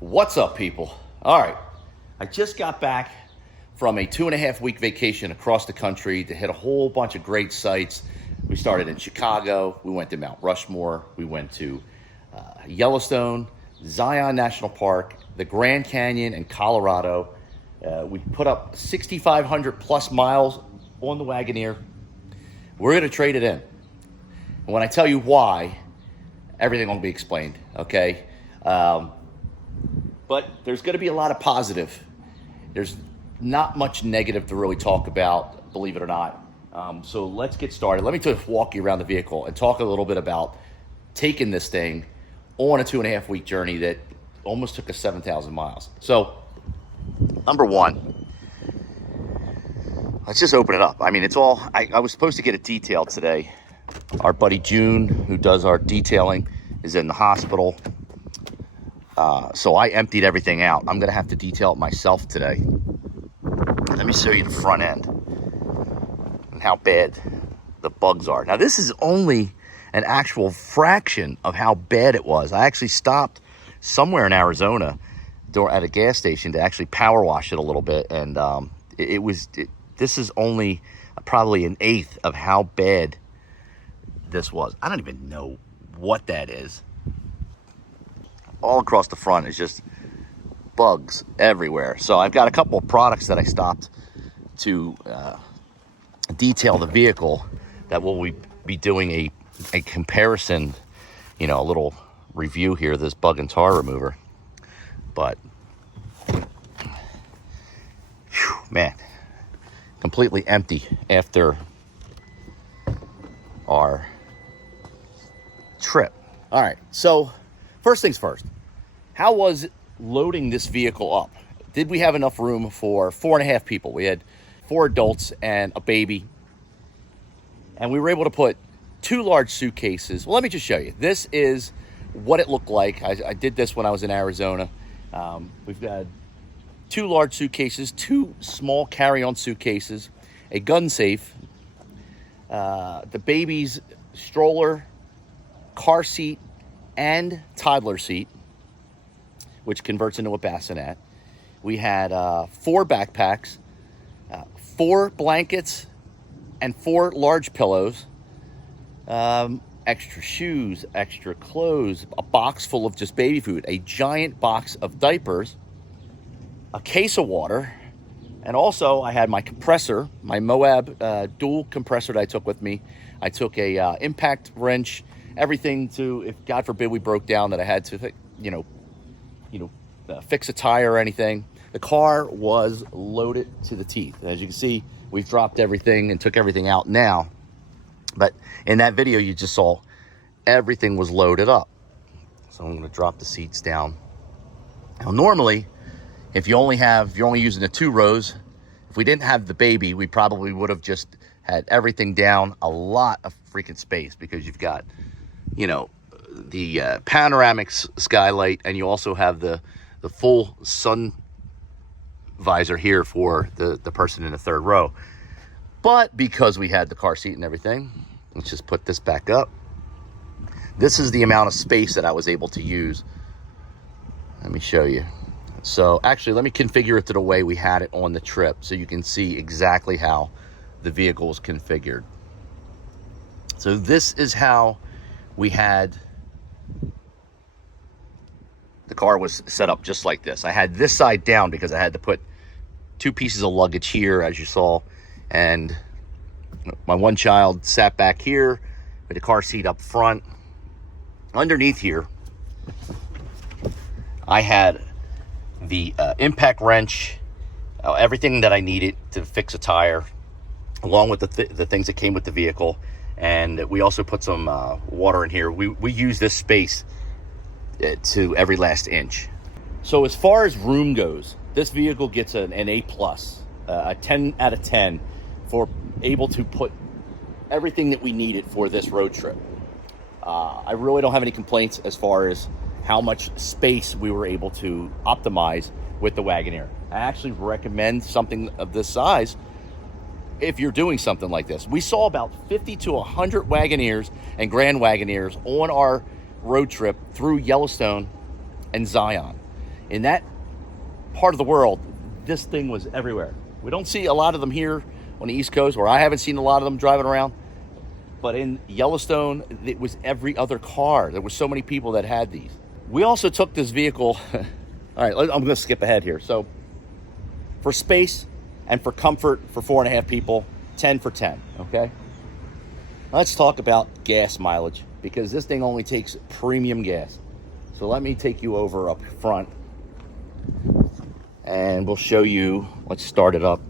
What's up, people? All right, I just got back from a 2.5-week vacation across the country to hit a whole bunch of great sites. We started in Chicago, we went to Mount Rushmore, we went to Yellowstone, Zion National Park, the Grand Canyon, and Colorado. We put up 6,500 plus miles on the Wagoneer. We're gonna trade it in. And when I tell you why, everything will be explained, okay? But there's going to be a lot of positive. There's not much negative to really talk about, believe it or not. So let's get started. Let me just walk you around the vehicle and talk a little bit about taking this thing on a 2.5-week journey that almost took us 7,000 miles. So, number one, let's just open it up. I mean, it's all, I was supposed to get it detailed today. Our buddy June, who does our detailing, is in the hospital. So I emptied everything out. I'm going to have to detail it myself today. Let me show you the front end and how bad the bugs are. Now, this is only an actual fraction of how bad it was. I actually stopped somewhere in Arizona at a gas station to actually power wash it a little bit. And this is only probably an eighth of how bad this was. I don't even know what that is. All across the front is just bugs everywhere. So I've got a couple of products that I stopped to detail the vehicle that we'll be doing a comparison, a little review here of this bug and tar remover. But, man, completely empty after our trip. All right, so first things first, how was loading this vehicle up? Did we have enough room for 4.5 people? We had 4 adults and a baby, and we were able to put 2 large suitcases. Well, let me just show you. This is what it looked like. I did this when I was in Arizona. We've got 2 large suitcases, 2 small carry-on suitcases, a gun safe, the baby's stroller, car seat, and toddler seat, which converts into a bassinet. We had 4 backpacks, 4 blankets, and 4 large pillows, extra shoes, extra clothes, a box full of just baby food, a giant box of diapers, a case of water, and also I had my compressor, my Moab dual compressor that I took with me. I took a impact wrench, everything to, if God forbid we broke down, that I had to, fix a tire or anything. The car was loaded to the teeth. As you can see, we've dropped everything and took everything out now. But in that video, you just saw everything was loaded up. So I'm going to drop the seats down. Now, normally, if you're only using the 2 rows, if we didn't have the baby, we probably would have just had everything down, a lot of freaking space, because you've got the panoramic skylight, and you also have the full sun visor here for the person in the 3rd row. But because we had the car seat and everything, let's just put this back up. This is the amount of space that I was able to use. Let me show you. So actually, let me configure it to the way we had it on the trip so you can see exactly how the vehicle is configured. So this is how we had, the car was set up just like this. I had this side down because I had to put 2 pieces of luggage here, as you saw, and my one child sat back here with the car seat up front. Underneath here, I had the impact wrench, everything that I needed to fix a tire, along with the things that came with the vehicle. And we also put some water in here. We use this space to every last inch. So as far as room goes, this vehicle gets an A+, a 10 out of 10 for able to put everything that we needed for this road trip. I really don't have any complaints as far as how much space we were able to optimize with the Wagoneer. I actually recommend something of this size if you're doing something like this. We saw about 50 to 100 Wagoneers and Grand Wagoneers on our road trip through Yellowstone and Zion. In that part of the world, this thing was everywhere. We don't see a lot of them here on the East Coast, or I haven't seen a lot of them driving around. But in Yellowstone, it was every other car. There were so many people that had these. We also took this vehicle. All right, I'm going to skip ahead here. So for space and for comfort for 4.5 people, 10 for 10, okay? Let's talk about gas mileage, because this thing only takes premium gas. So let me take you over up front and we'll show you. Let's start it up.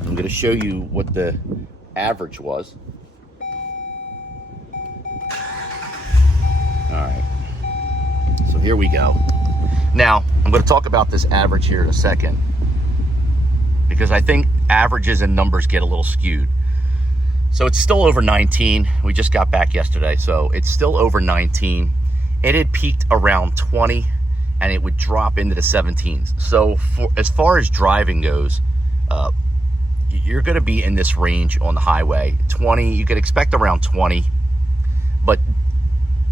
I'm going to show you what the average was. All right, so here we go. Now, I'm going to talk about this average here in a second, because I think averages and numbers get a little skewed. So it's still over 19. We just got back yesterday, so it's still over 19. It had peaked around 20, and it would drop into the 17s. So as far as driving goes, you're going to be in this range on the highway. 20, you could expect around 20, but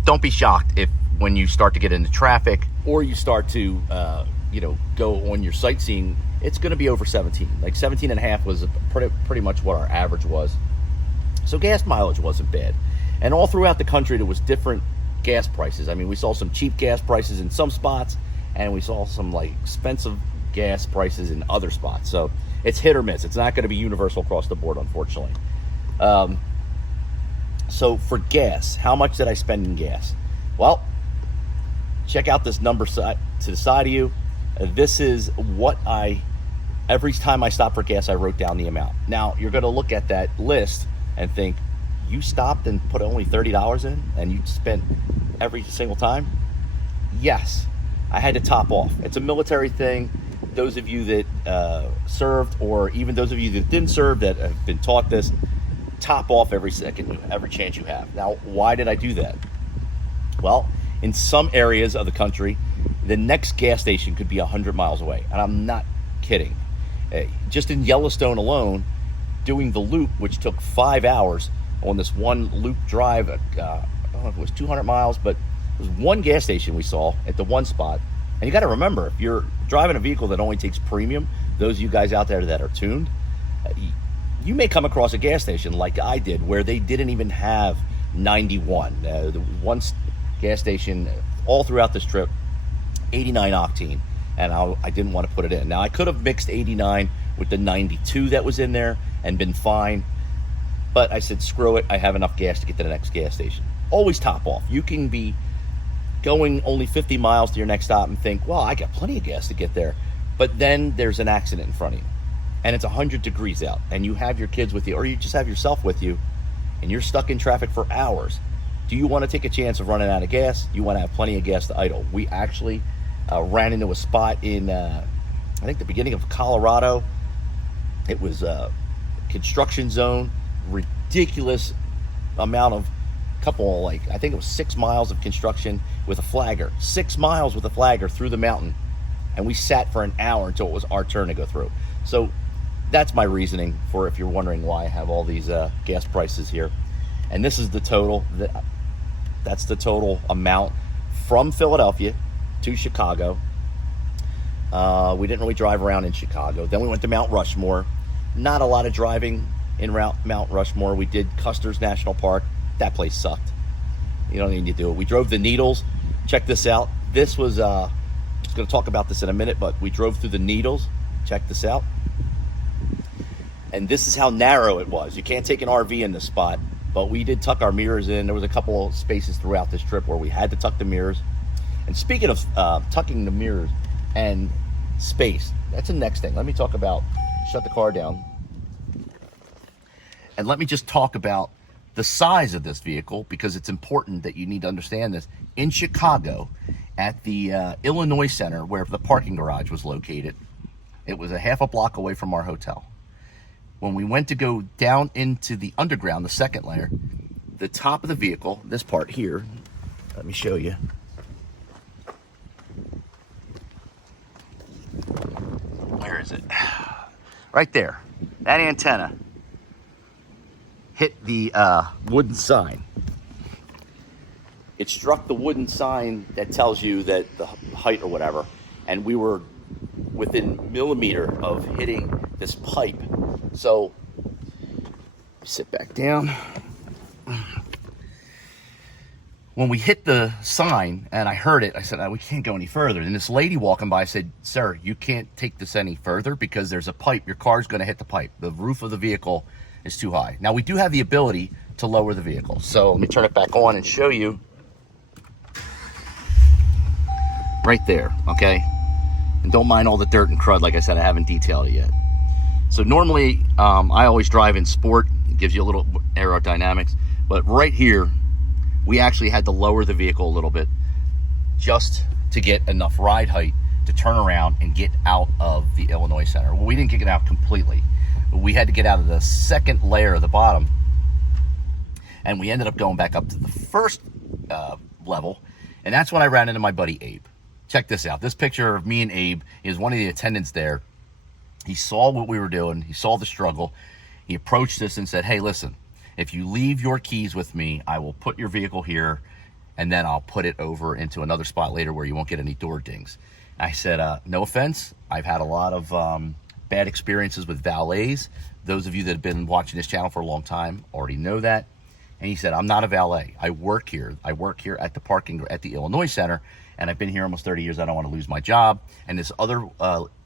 don't be shocked if when you start to get into traffic or you start to go on your sightseeing, it's going to be over 17. Like 17 and a half was pretty much what our average was. So gas mileage wasn't bad. And all throughout the country, there was different gas prices. I mean, we saw some cheap gas prices in some spots, and we saw some like expensive gas prices in other spots. So it's hit or miss. It's not going to be universal across the board, unfortunately. So for gas, how much did I spend in gas? Well, check out this number to the side of you. This is what every time I stopped for gas, I wrote down the amount. Now, you're going to look at that list and think, you stopped and put only $30 in and you spent every single time? Yes, I had to top off. It's a military thing. Those of you that served, or even those of you that didn't serve that have been taught this, top off every second, every chance you have. Now, why did I do that? Well, in some areas of the country, the next gas station could be 100 miles away. And I'm not kidding. Just in Yellowstone alone, doing the loop, which took 5 hours on this one loop drive, I don't know if it was 200 miles, but it was one gas station we saw at the one spot. And you got to remember, if you're driving a vehicle that only takes premium, those of you guys out there that are tuned, you may come across a gas station like I did where they didn't even have 91. The one gas station all throughout this trip, 89 octane, and I didn't want to put it in. Now, I could have mixed 89 with the 92 that was in there and been fine, but I said, screw it, I have enough gas to get to the next gas station. Always top off. You can be going only 50 miles to your next stop and think, well, I got plenty of gas to get there, but then there's an accident in front of you, and it's 100 degrees out, and you have your kids with you, or you just have yourself with you, and you're stuck in traffic for hours. Do you want to take a chance of running out of gas? You want to have plenty of gas to idle. We actually ran into a spot in, I think, the beginning of Colorado. It was a construction zone, ridiculous amount of I think it was 6 miles of construction with a flagger. 6 miles with a flagger through the mountain. And we sat for an hour until it was our turn to go through. So that's my reasoning for, if you're wondering why I have all these gas prices here. And this is the total. That's the total amount from Philadelphia to Chicago. We didn't really drive around in Chicago. Then we went to Mount Rushmore. Not a lot of driving in Mount Rushmore. We did Custer's National Park. That place sucked. You don't need to do it. We drove the Needles. Check this out. This was, I was going to talk about this in a minute, but we drove through the Needles. Check this out. And this is how narrow it was. You can't take an RV in this spot, but we did tuck our mirrors in. There was a couple of spaces throughout this trip where we had to tuck the mirrors. And speaking of tucking the mirrors and space, that's the next thing. Let me talk about, shut the car down. And let me just talk about the size of this vehicle, because it's important that you need to understand this. In Chicago, at the Illinois Center, where the parking garage was located, it was a half a block away from our hotel. When we went to go down into the underground, the second layer, the top of the vehicle, this part here, let me show you. Where is it? Right there. That antenna hit the wooden sign. It struck the wooden sign that tells you that the height or whatever. and we were within millimeter of hitting this pipe. So sit back down. When we hit the sign and I heard it, I said, we can't go any further. And this lady walking by said, sir, you can't take this any further because there's a pipe. Your car's going to hit the pipe. The roof of the vehicle is too high. Now, we do have the ability to lower the vehicle. So let me turn it back on and show you. Right there, okay? And don't mind all the dirt and crud. Like I said, I haven't detailed it yet. So normally, I always drive in sport. It gives you a little aerodynamics. But right here, we actually had to lower the vehicle a little bit just to get enough ride height to turn around and get out of the Illinois Center. Well, we didn't get it out completely. We had to get out of the second layer of the bottom. And we ended up going back up to the first level. And that's when I ran into my buddy Abe. Check this out. This picture of me and Abe is one of the attendants there. He saw what we were doing. He saw the struggle. He approached us and said, hey, listen, if you leave your keys with me, I will put your vehicle here, and then I'll put it over into another spot later where you won't get any door dings. I said, no offense. I've had a lot of bad experiences with valets. Those of you that have been watching this channel for a long time already know that. And he said, I'm not a valet. I work here. I work here at the parking at the Illinois Center, and I've been here almost 30 years. I don't want to lose my job. And this other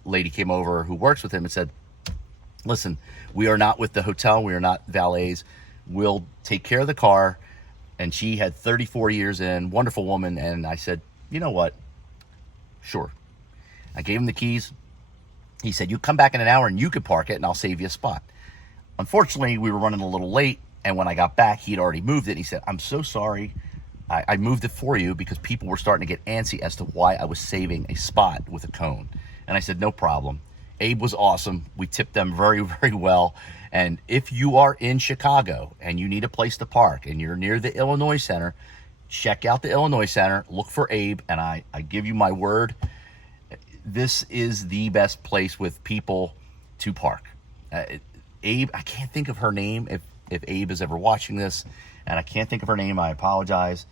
lady came over who works with him and said, listen, we are not with the hotel. We are not valets. We'll take care of the car. And she had 34 years in, wonderful woman. And I said, you know what? Sure. I gave him the keys. He said, you come back in an hour and you could park it and I'll save you a spot. Unfortunately, we were running a little late. And when I got back, he'd already moved it. He said, I'm so sorry. I moved it for you because people were starting to get antsy as to why I was saving a spot with a cone. And I said, no problem. Abe was awesome. We tipped them very, very well. And if you are in Chicago and you need a place to park and you're near the Illinois Center, check out the Illinois Center, look for Abe, and I give you my word, this is the best place with people to park. Abe, I can't think of her name if Abe is ever watching this, and I can't think of her name, I apologize.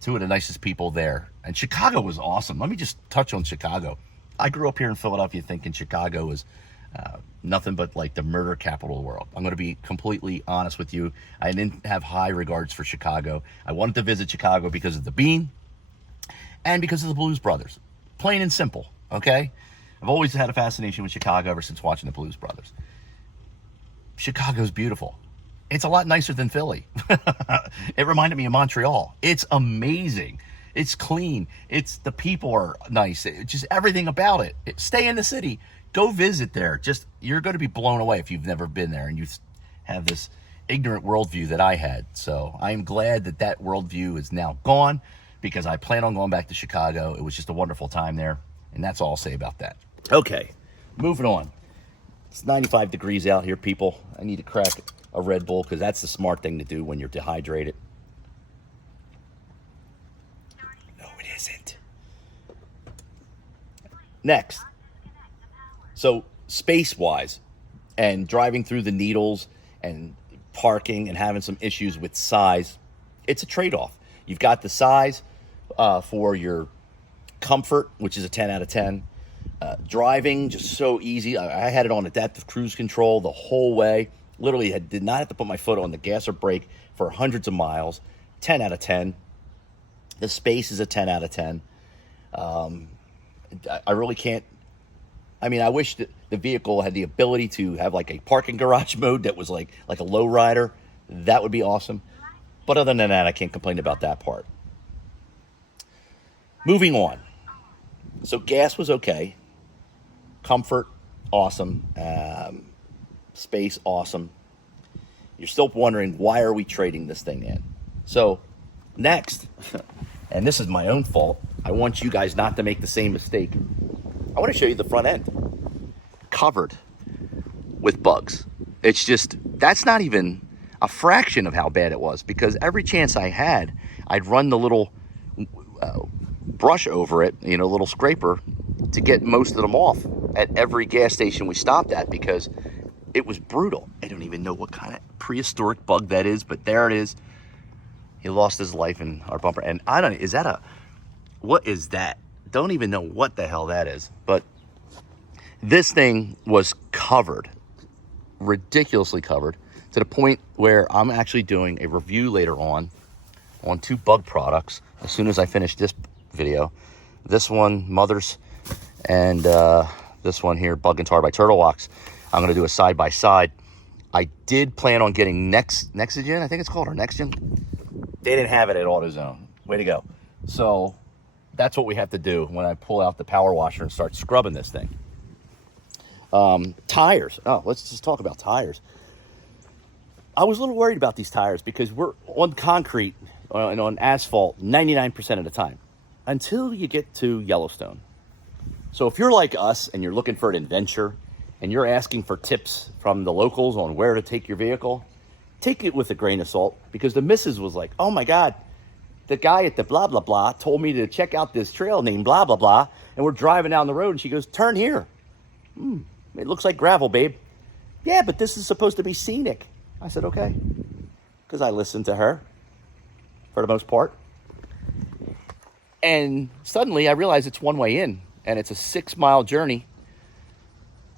Two of the nicest people there. And Chicago was awesome. Let me just touch on Chicago. I grew up here in Philadelphia thinking Chicago was nothing but like the murder capital of the world. I'm going to be completely honest with you. I didn't have high regards for Chicago. I wanted to visit Chicago because of the Bean and because of the Blues Brothers. Plain and simple, okay? I've always had a fascination with Chicago ever since watching the Blues Brothers. Chicago's beautiful. It's a lot nicer than Philly. It reminded me of Montreal. It's amazing. It's clean. The people are nice. Just everything about it. Stay in the city. Go visit there. You're going to be blown away if you've never been there and you have this ignorant worldview that I had. So I'm glad that worldview is now gone because I plan on going back to Chicago. It was just a wonderful time there. And that's all I'll say about that. Okay, moving on. It's 95 degrees out here, people. I need to crack a Red Bull because that's the smart thing to do when you're dehydrated. No, it isn't. Next. So space-wise and driving through the needles and parking and having some issues with size, it's a trade-off. You've got the size for your comfort, which is a 10 out of 10. Driving, just so easy. I had it on adaptive cruise control the whole way. Literally, I did not have to put my foot on the gas or brake for hundreds of miles. 10 out of 10. The space is a 10 out of 10. I really can't. I mean, I wish that the vehicle had the ability to have like a parking garage mode that was like a low rider. That would be awesome. But other than that, I can't complain about that part. Moving on. So gas was okay. Comfort, awesome. Space, awesome. You're still wondering, why are we trading this thing in? So next, and this is my own fault, I want you guys not to make the same mistake. I want to show you the front end. Covered with bugs. It's just, that's not even a fraction of how bad it was, because every chance I had, I'd run the little brush over it, a little scraper, to get most of them off at every gas station we stopped at, because it was brutal. I don't even know what kind of prehistoric bug that is, but there it is. He lost his life in our bumper. And I don't know, what is that? don't even know what the hell that is. But this thing was covered, ridiculously covered, to the point where I'm actually doing a review later on 2 bug products as soon as I finish this video. This one, Mothers, and this one here, Bug and Tar by Turtle Wax. I'm going to do a side-by-side. I did plan on getting Nexogen, I think it's called, or Nexogen. They didn't have it at AutoZone. Way to go. So that's what we have to do when I pull out the power washer and start scrubbing this thing. Tires. Oh, let's just talk about tires. I was a little worried about these tires because we're on concrete and on asphalt 99% of the time until you get to Yellowstone. So if you're like us and you're looking for an adventure and you're asking for tips from the locals on where to take your vehicle, take it with a grain of salt, because the missus was like, oh my God, the guy at the blah, blah, blah told me to check out this trail named blah, blah, blah. And we're driving down the road and she goes, turn here. It looks like gravel, babe. Yeah, but this is supposed to be scenic. I said, okay. Because I listened to her for the most part. And suddenly I realized it's one way in and it's a 6-mile journey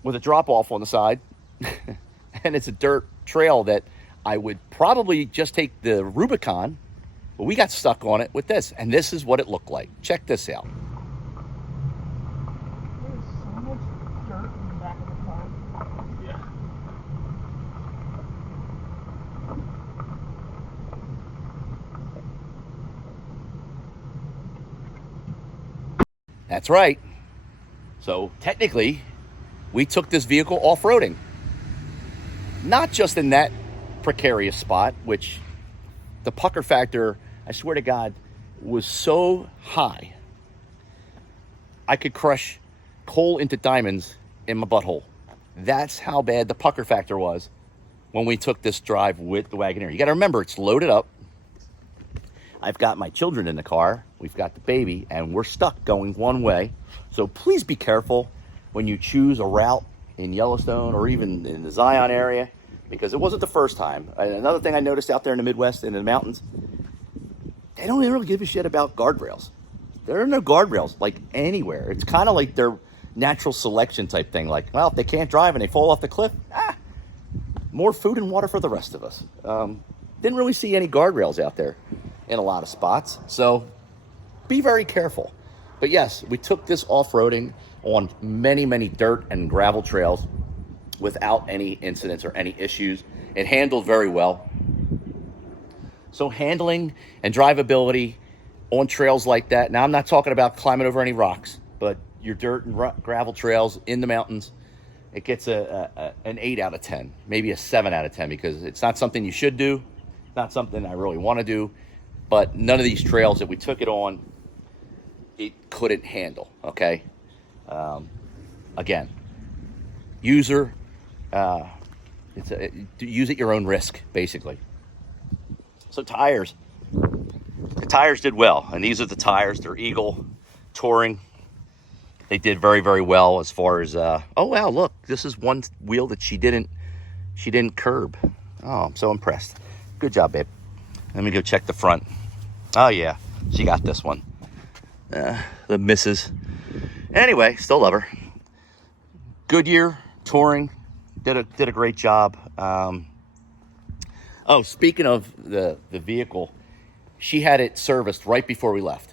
with a drop off on the side. And it's a dirt trail that I would probably just take the Rubicon, but we got stuck on it with this. And this is what it looked like. Check this out. There's so much dirt in the back of the car. Yeah. That's right. So technically, we took this vehicle off-roading. Not just in that precarious spot, which the pucker factor, I swear to God, was so high. I could crush coal into diamonds in my butthole. That's how bad the pucker factor was when we took this drive with the Wagoneer. You got to remember, it's loaded up. I've got my children in the car. We've got the baby, and we're stuck going one way. So please be careful when you choose a route in Yellowstone or even in the Zion area, because it wasn't the first time. Another thing I noticed out there in the Midwest and in the mountains, they don't really give a shit about guardrails. There are no guardrails like anywhere. It's kind of like their natural selection type thing. Like, well, if they can't drive and they fall off the cliff, more food and water for the rest of us. Didn't really see any guardrails out there in a lot of spots. So be very careful. But yes, we took this off-roading on many, many dirt and gravel trails without any incidents or any issues. It handled very well. So handling and drivability on trails like that. Now, I'm not talking about climbing over any rocks, but your dirt and gravel trails in the mountains, it gets an 8 out of 10, maybe a 7 out of 10, because it's not something you should do. It's not something I really want to do. But none of these trails that we took it on, it couldn't handle, okay? Again, user, use at your own risk, basically. So tires. The tires did well, and these are the tires. They're Eagle Touring. They did very, very well as far as, oh, wow, look, this is one wheel that she didn't curb. Oh, I'm so impressed. Good job, babe. Let me go check the front. Oh, yeah, she got this one. The missus. Anyway, still love her. Goodyear Touring did a great job. Oh, speaking of the vehicle, she had it serviced right before we left.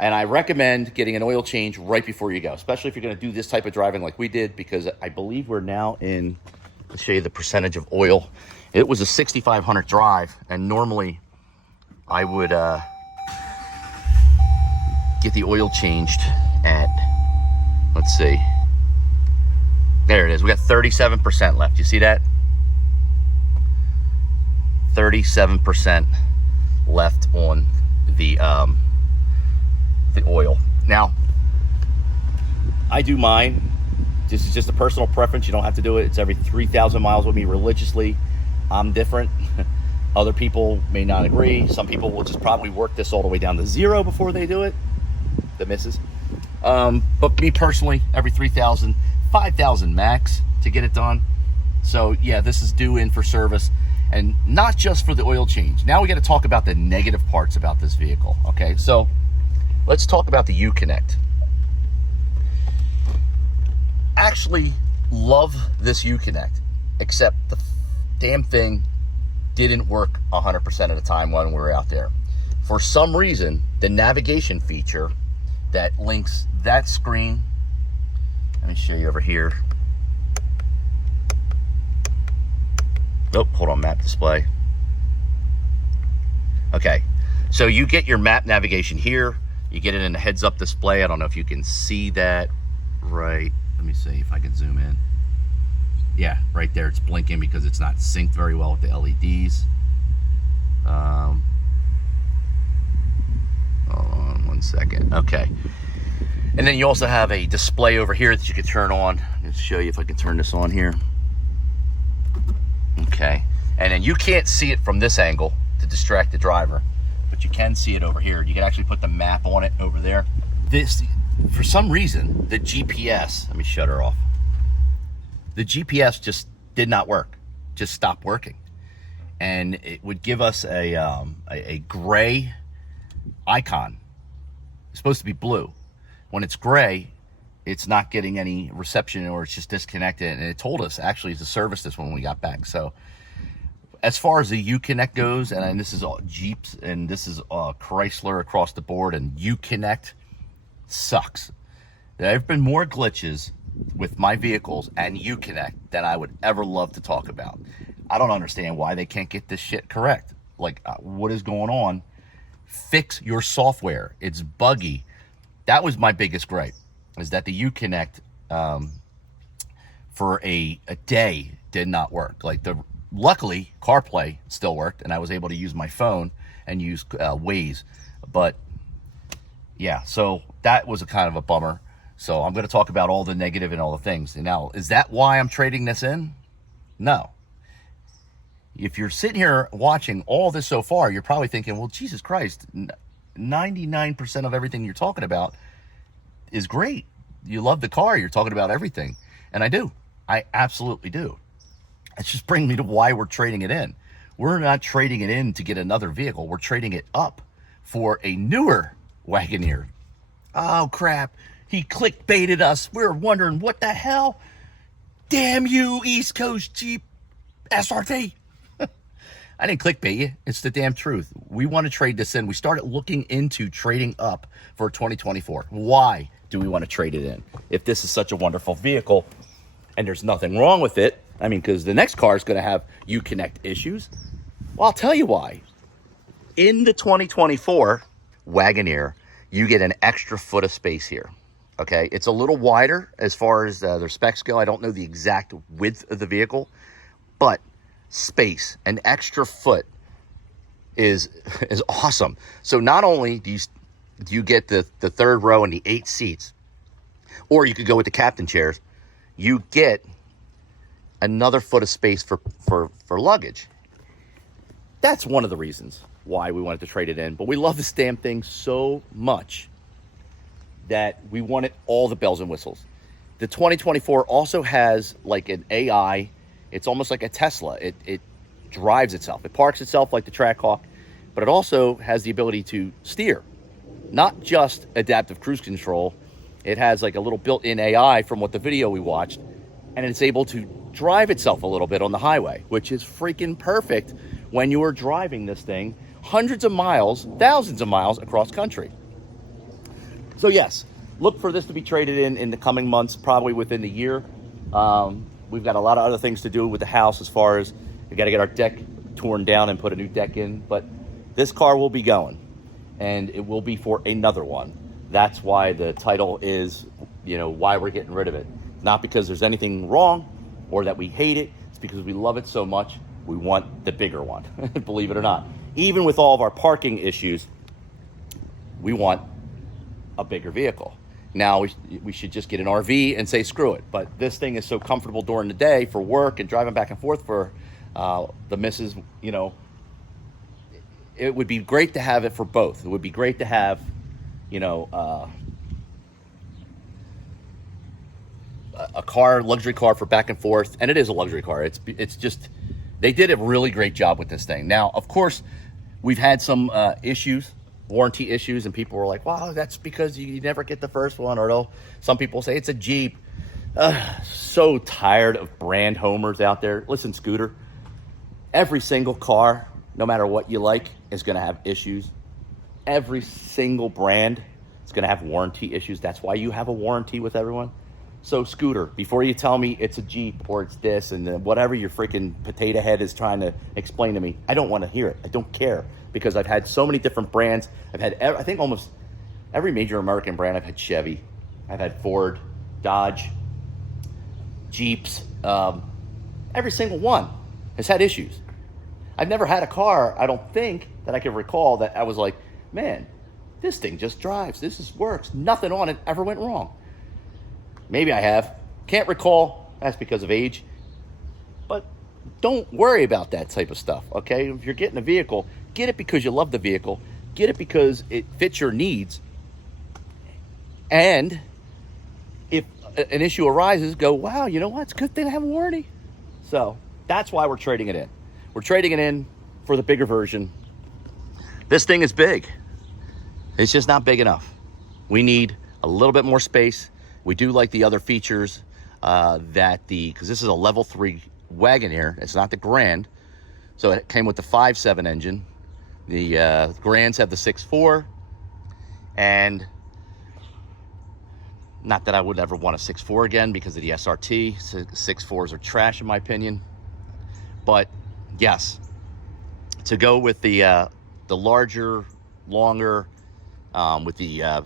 And I recommend getting an oil change right before you go, especially if you're going to do this type of driving like we did, because I believe we're now in, let's show you the percentage of oil. It was a 6,500 drive, and normally I would get the oil changed at, let's see, there it is. We got 37% left. You see that? 37% left on the oil. Now, I do mine. This is just a personal preference. You don't have to do it. It's every 3,000 miles with me religiously. I'm different. Other people may not agree. Some people will just probably work this all the way down to 0 before they do it. The misses. But me personally, every 3,000, 5,000 max to get it done. So yeah, this is due in for service, and not just for the oil change. Now we got to talk about the negative parts about this vehicle. Okay, so let's talk about the Uconnect. actually love this Uconnect, except the damn thing didn't work 100% of the time when we were out there. For some reason, the navigation feature that links that screen, let me show you over here. Oh, hold on, map display. Okay, so you get your map navigation here. You get it in a heads-up display. I don't know if you can see that right. Let me see if I can zoom in. Yeah, right there, it's blinking because it's not synced very well with the LEDs. Hold on 1 second. Okay. And then you also have a display over here that you can turn on. Let's show you if I can turn this on here. Okay. And then you can't see it from this angle to distract the driver, but you can see it over here. You can actually put the map on it over there. This, for some reason, the GPS, let me shut her off. The GPS just did not work, just stopped working. And it would give us a gray icon. It's supposed to be blue. When it's gray, it's not getting any reception, or it's just disconnected. And it told us actually to service this when we got back. So as far as the Uconnect goes, and this is all Jeeps and this is Chrysler across the board, and Uconnect sucks. There have been more glitches with my vehicles and Uconnect than I would ever love to talk about. I don't understand why they can't get this shit correct. Like, what is going on? Fix your software. It's buggy. That was my biggest gripe, is that the Uconnect for a day did not work. Like, luckily CarPlay still worked, and I was able to use my phone and use Waze. But yeah, so that was a kind of a bummer. So I'm going to talk about all the negative and all the things. And now, is that why I'm trading this in? No. If you're sitting here watching all this so far, you're probably thinking, well, Jesus Christ, 99% of everything you're talking about is great. You love the car. You're talking about everything. And I do. I absolutely do. It's just bringing me to why we're trading it in. We're not trading it in to get another vehicle. We're trading it up for a newer Wagoneer. Oh, crap. He clickbaited us. We were wondering, what the hell? Damn you, East Coast Jeep SRT. I didn't clickbait you. It's the damn truth. We want to trade this in. We started looking into trading up for 2024. Why do we want to trade it in? If this is such a wonderful vehicle and there's nothing wrong with it, I mean, because the next car is going to have Uconnect issues. Well, I'll tell you why. In the 2024 Wagoneer, you get an extra foot of space here. Okay, it's a little wider as far as their specs go. I don't know the exact width of the vehicle, but space, an extra foot is awesome. So not only do you get the third row and the 8 seats, or you could go with the captain chairs, you get another foot of space for luggage. That's one of the reasons why we wanted to trade it in. But we love this damn thing so much that we wanted all the bells and whistles. The 2024 also has like an AI. It's almost like a Tesla. It drives itself. It parks itself like the Trackhawk, but it also has the ability to steer. Not just adaptive cruise control. It has like a little built-in AI from what the video we watched, and it's able to drive itself a little bit on the highway, which is freaking perfect when you are driving this thing hundreds of miles, thousands of miles across country. So yes, look for this to be traded in the coming months, probably within the year. We've got a lot of other things to do with the house, as far as we got to get our deck torn down and put a new deck in. But this car will be going, and it will be for another one. That's why the title is, why we're getting rid of it. Not because there's anything wrong or that we hate it. It's because we love it so much. We want the bigger one, believe it or not. Even with all of our parking issues, we want a bigger vehicle. Now we should just get an RV and say screw it. But this thing is so comfortable during the day for work and driving back and forth for the missus. It would be great to have it for both. It would be great to have, a car, luxury car for back and forth. And it is a luxury car. It's just, they did a really great job with this thing. Now, of course, we've had some issues, warranty issues, and people were like, wow, that's because you never get the first one. Or some people say it's a Jeep. So tired of brand homers out there. Listen, Scooter, every single car, no matter what you like, is going to have issues. Every single brand is going to have warranty issues. That's why you have a warranty with everyone. So, Scooter, before you tell me it's a Jeep or it's this and then whatever your freaking potato head is trying to explain to me, I don't want to hear it. I don't care, because I've had so many different brands. I've had, I think, almost every major American brand. I've had Chevy, I've had Ford, Dodge, Jeeps. Every single one has had issues. I've never had a car, I don't think, that I can recall that I was like, man, this thing just drives. Works. Nothing on it ever went wrong. Maybe I have. Can't recall. That's because of age. But don't worry about that type of stuff, okay? If you're getting a vehicle, get it because you love the vehicle. Get it because it fits your needs. And if an issue arises, go, wow, you know what? It's a good thing I have a warranty. So that's why we're trading it in. We're trading it in for the bigger version. This thing is big. It's just not big enough. We need a little bit more space. We do like the other features because this is a level 3 Wagoneer. It's not the Grand. So it came with the 5.7 engine. The Grands have the 6.4. And not that I would ever want a 6.4 again because of the SRT. 6.4s are trash in my opinion. But yes, to go with the larger, longer, with the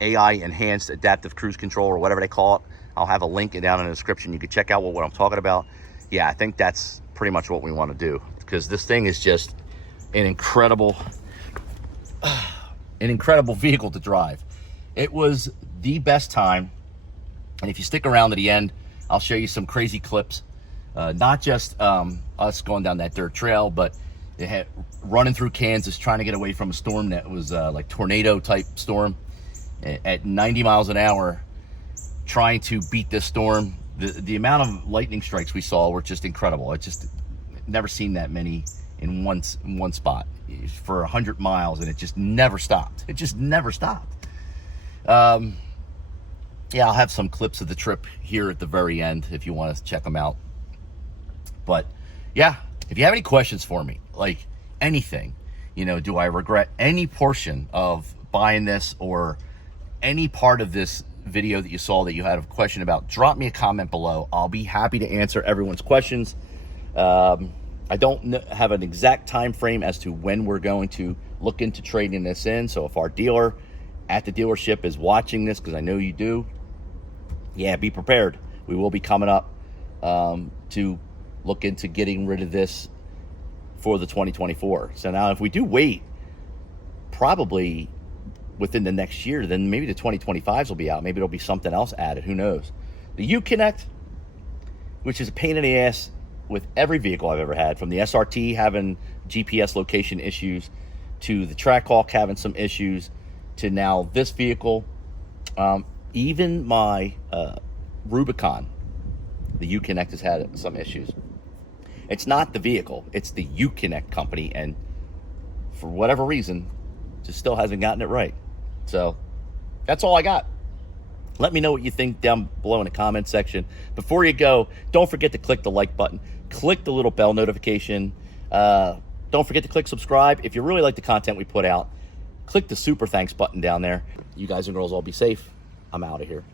AI enhanced adaptive cruise control or whatever they call it. I'll have a link down in the description. You can check out what I'm talking about. Yeah, I think that's pretty much what we want to do, because this thing is just an incredible vehicle to drive. It was the best time. And if you stick around to the end, I'll show you some crazy clips. Not just us going down that dirt trail, but they had running through Kansas trying to get away from a storm that was like tornado type storm at 90 miles an hour, trying to beat this storm. The amount of lightning strikes we saw were just incredible. I just never seen that many in one spot for 100 miles, and it just never stopped. It just never stopped. Yeah, I'll have some clips of the trip here at the very end if you want to check them out. But yeah, if you have any questions for me, like anything, do I regret any portion of buying this or any part of this video that you saw that you had a question about, drop me a comment below. I'll be happy to answer everyone's questions. I don't have an exact time frame as to when we're going to look into trading this in. So if our dealer at the dealership is watching this, because I know you do, yeah, be prepared. We will be coming up to look into getting rid of this for the 2024. So now if we do wait, probably within the next year, then maybe the 2025s will be out. Maybe there'll be something else added. Who knows? The Uconnect, which is a pain in the ass with every vehicle I've ever had, from the SRT having GPS location issues, to the Trackhawk having some issues, to now this vehicle. Even my Rubicon, the Uconnect has had some issues. It's not the vehicle, it's the Uconnect company, and for whatever reason, just still hasn't gotten it right. So that's all I got. Let me know what you think down below in the comment section. Before you go, don't forget to click the like button, click the little bell notification. Don't forget to click subscribe. If you really like the content we put out, click the super thanks button down there. You guys and girls all be safe. I'm out of here.